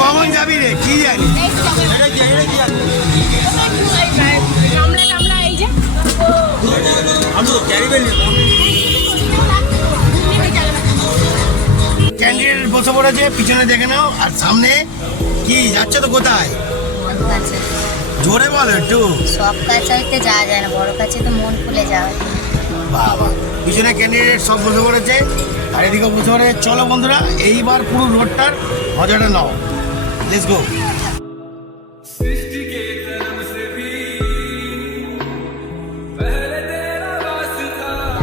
কখন যাবি রে? কি জানি ক্যান্ডিডেট বসে পড়েছে, পিছনে দেখে নাও। আর সামনে কি যাচ্ছে তো কোথায়? জোরে বলো একটু। সব কাছে যাওয়া যায় না, বড় কাছে তো মন খুলে যাওয়া। বাবা, পিছনে ক্যান্ডিডেট সব বসে পড়েছে আর এদিকে বসে পড়েছে। চলো বন্ধুরা, এইবার পুরো রোডটার মজাটা নাও। Let's go.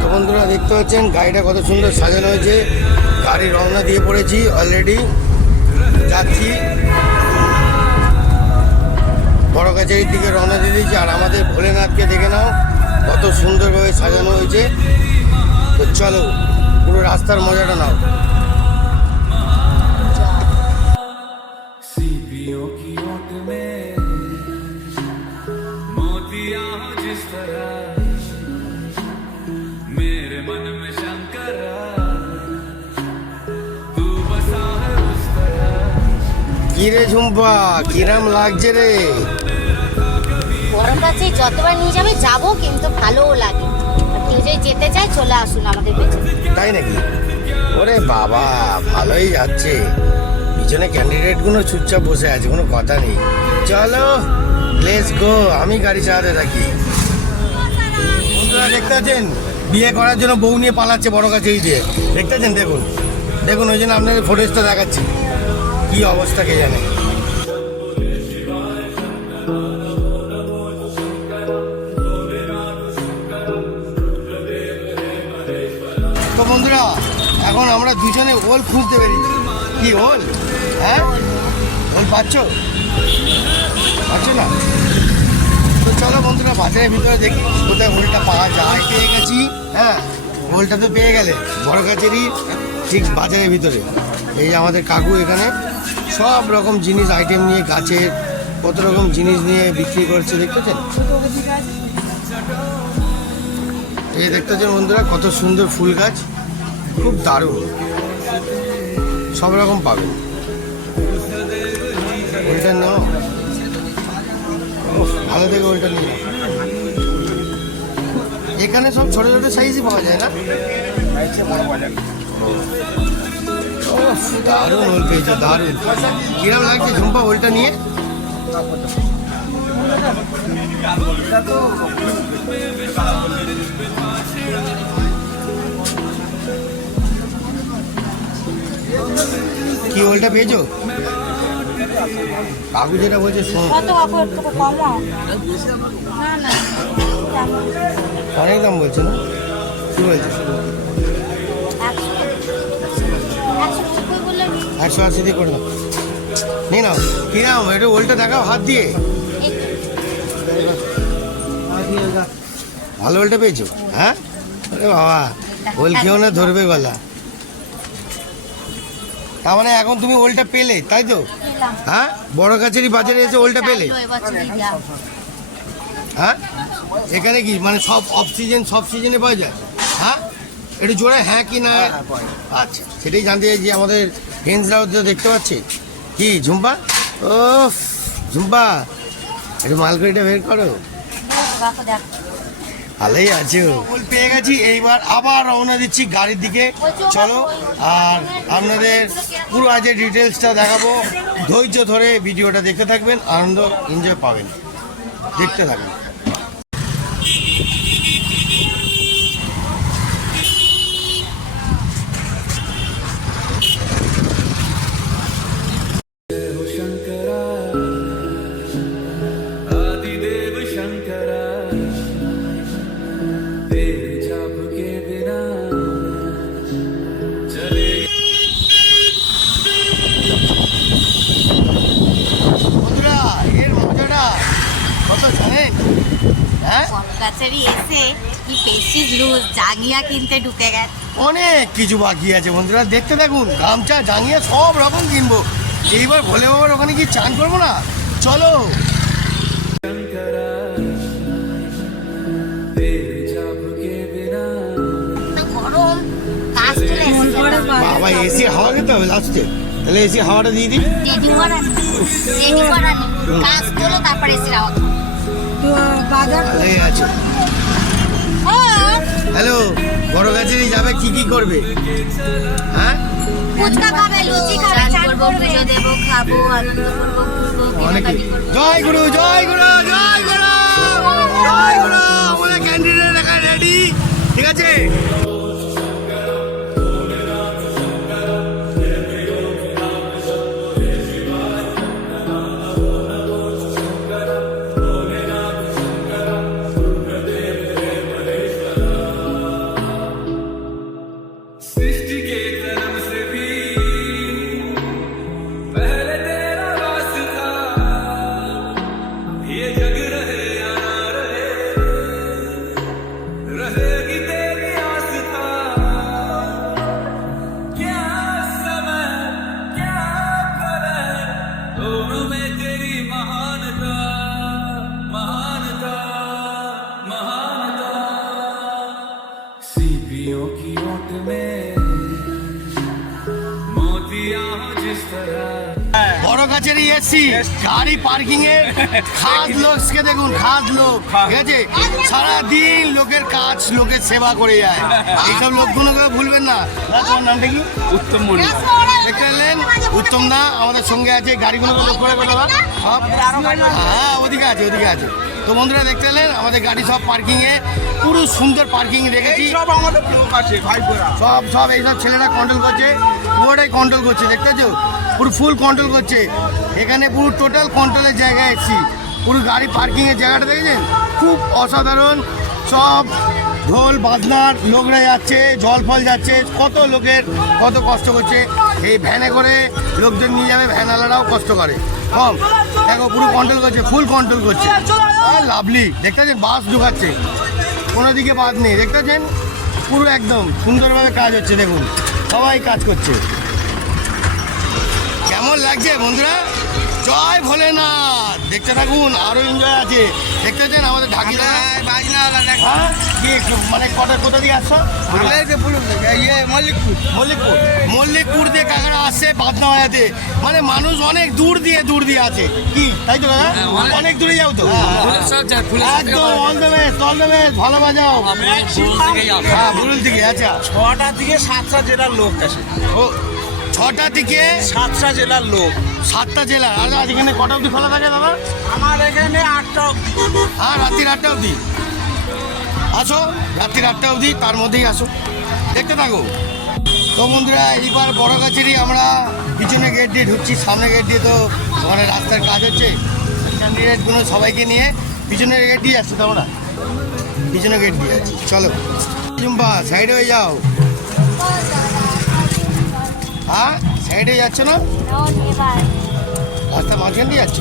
তো বন্ধুরা দেখতে পাচ্ছেন গাড়িটা কত সুন্দর সাজানো হয়েছে। গাড়ি রওনা দিয়ে পড়েছি, অলরেডি যাচ্ছি বড় কাছারির দিকে রওনা দিয়ে দিয়েছি। আর আমাদের ভোলেনাথকে দেখে নাও কত সুন্দরভাবে সাজানো হয়েছে। তো চলো পুরো রাস্তার মজাটা নাও। কিরে ঝুম্পা, কিরাম লাগছে রে? বড় কাছে যতবার নিয়ে যাবে যাবো, কিন্তু ভালোও লাগে। কেউ যদি যেতে চায় চলে আসুন আমাদের পেছনে। তাই নাকি? ওরে বাবা, ভালোই যাচ্ছে। পিছনে ক্যান্ডিডেট গুলো চুপচাপ বসে আছে, কোনো কথা নেই। চলো লেটস গো। আমি গাড়ি চালাতে থাকি। বন্ধুরা দেখতে পাচ্ছেন বিয়ে করার জন্য বউ নিয়ে পালাচ্ছে বড় কাছে দিয়ে। দেখতে পাচ্ছেন? দেখুন দেখুন, ওই জন্য আপনাদের ফুটেজটা দেখাচ্ছি। কি অবস্থা কে জানে। তো বন্ধুরা এখন আমরা দুজনে ওল খুঁজতে পেরেছি। কি ওল? হ্যাঁ, ওল পাচ্ছ না? তো চলো বন্ধুরা বাজারের ভিতরে দেখি কোথায় ওলটা পাওয়া যায়। পেয়ে গেছি। হ্যাঁ, ওলটা তো পেয়ে গেলে বড় গাছেরই ঠিক বাজারের ভিতরে। এই যে আমাদের কাকু এখানে সব রকম জিনিস আইটেম নিয়ে, গাছের কত রকম জিনিস নিয়ে বিক্রি করছে, দেখতেছেন? এই দেখতেছেন বন্ধুরা কত সুন্দর ফুল গাছ, খুব দারুণ, সব রকম পাবেন। ওইটা নাও, ভালো থেকে ওইটা নিয়ে। এখানে সব ছোট ছোট সাইজই পাওয়া যায় না? দারুণ ওল পেয়েছে, দারুণ। কিরম লাগছে ঝুম্পা ওলটা নিয়ে? কি ওলটা পেয়েছো? কাকু যেটা বলছে শোন। অনেক দাম বলছে না? কি বলছে? 180 দিয়ে করলাম। নিয়ে নাও। কিরাম একটু ওলটা দেখাও হাত দিয়ে। ভালো ওলটা পেয়েছো? হ্যাঁ, আরে বাবা, ওল খেয়েও না ধরবে গলা। তার মানে এখন তুমি ওলটা পেলে, তাই তো? হ্যাঁ, বড় গাছেরই বাজারে এসে ওলটা পেলে। হ্যাঁ, এখানে কি মানে সব অফ সিজন, সব সিজনে পাওয়া যায়? হ্যাঁ, একটু জোরে হ্যাঁ কি না? আচ্ছা, সেটাই জানতে চাই যে আমাদের ফ্রেন্ডসরাও তো দেখতে পাচ্ছে। কি ঝুম্পা? ও ঝুম্পা, একটু মালকড়িটা বের করো। ভালোই আছো। ওল পেয়ে গেছি, এইবার আবার রওনা দিচ্ছি গাড়ির দিকে। চলো, আর আপনাদের পুরো আজের ডিটেলসটা দেখাবো। ধৈর্য ধরে ভিডিওটা দেখতে থাকবেন, আনন্দ এনজয় পাবেন, দেখতে থাকবেন। বন্ধুরা এর মজাটা কত জানেন? হ্যাঁ, কাছারি এসে কি পেস্টিজ লুজ জাঙ্গিয়া কিনতে ঢুকে গেছে। অনেক কিছু বাকি আছে বন্ধুরা, দেখতে থাকুন। গামছা জাঙ্গিয়া সব রকম কিনবো। এইবার ভোলে বাবার ওখানে কি চান করবো না? চলো। তো গরম কাজ চলে এসেছে। বাবা এসি হাওয়া খেতে হবে লাস্টে, তাহলে এসি হাওয়াটা দিয়ে দিই। রেডি করা কাজ তোলো তারপরে এসে রাখো। ভালোই আছে। হ্যালো, বড় গাছেরই যাবে, কি কি করবে? হ্যাঁ, ফুচকা খাবে, লুচি খাবে, চান করবো, পুজো দেবো, খাবো, আনন্দ করবো, ঘুরবো, অনেক। কেনাকাটি করবো। জয় গুরু, জয় গুরু, জয় গুরু, জয় গুরু। আমাদের ক্যান্ডিডেট এখানে রেডি, ঠিক আছে? सीपियों की ओट में मोतियां जिस तरह বড় গাছেরই এসছি, গাড়ি পার্কিং এ খাস লোককে দেখুন, খাস লোক, ঠিক আছে? সারাদিন লোকের কাজ, লোকের সেবা করে যায়। এইসব লোকগুলোকে ভুলবেন না। দাদা, তোমার নামটা কি? उत्तम मणि দেখতে পেলেন? উত্তম দা আমাদের সঙ্গে আছে। গাড়িগুলোকে লোক করে কথা সব, হ্যাঁ ওদিকে আছে, ওদিকে আছে। তো বন্ধুরা দেখতে পেলেন আমাদের গাড়ি সব পার্কিং এ, পুরো সুন্দর পার্কিং রেখেছি। সব আমাদের লোক আছে ভাইপোরা সব সব এইসব ছেলেরা কন্ট্রোল করছে, পুরোটাই কন্ট্রোল করছে, দেখতেছো? পুরো ফুল কন্ট্রোল করছে। এখানে পুরো টোটাল কন্ট্রোলের জায়গায় এসেছি। পুরো গাড়ি পার্কিংয়ের জায়গাটা দেখেছেন? খুব অসাধারণ। সব ঢোল বাজনার লোকরা যাচ্ছে, জল ফল যাচ্ছে, কত লোকের কত কষ্ট করছে। এই ভ্যানে করে লোকজন নিয়ে যাবে, ভ্যানওয়ালারাও কষ্ট করে কম। দেখো পুরো কন্ট্রোল করছে, ফুল কন্ট্রোল করছে। লাভলি, দেখতেছেন? বাস ঢুকাচ্ছে, কোনো দিকে বাদ নেই, দেখতেছেন? পুরো একদম সুন্দরভাবে কাজ হচ্ছে। দেখুন সবাই কাজ করছে। কেমন লাগছে বন্ধুরা? জয় ভোলেনাথ। দেখতে থাকুন, আরো এনজয় আছে। দেখতেছেন আমাদের ঢাকিরা হ্যাঁ কি মানে কোথা দিয়ে আসছো? মল্লিকপুর দিয়ে কাকারা আসছে বাদনা বাজাতে। মানে মানুষ অনেক দূর দিয়ে আছে, কি তাই তো দাদা? অনেক দূরে যাও তো? একদম all the best, all the best, ভালো বাজাও। হ্যাঁ, বুরুল থেকে। আচ্ছা, 6টা থেকে 7টা জেলার লোক আসে। ও 6টা থেকে 7টা জেলার লোক। 7টা জেলা। আর আজ এখানে কটা অবধি খোলা থাকে দাদা? আমার এখানে 8টা। হ্যাঁ, রাত্রি 8টা অবধি আসো, রাত্রি 8টা অবধি, তার মধ্যেই আসো, দেখতে থাকো। তো বন্ধুরা এইবার বড় গাছেরই আমরা পিছনে গেট দিয়ে ঢুকছি। সামনে গেট দিয়ে তো মানে রাস্তার কাজ হচ্ছে, ক্যান্ডিডেটগুলো সবাইকে নিয়ে পিছনের গেট দিয়ে আসছে। তো আমরা পিছনে গেট দিয়ে আছি। চলো জুম্পা, সাইড হয়ে যাও। হ্যাঁ, সাইডে যাচ্ছ না? রাস্তা মাঝখান দিয়ে যাচ্ছ?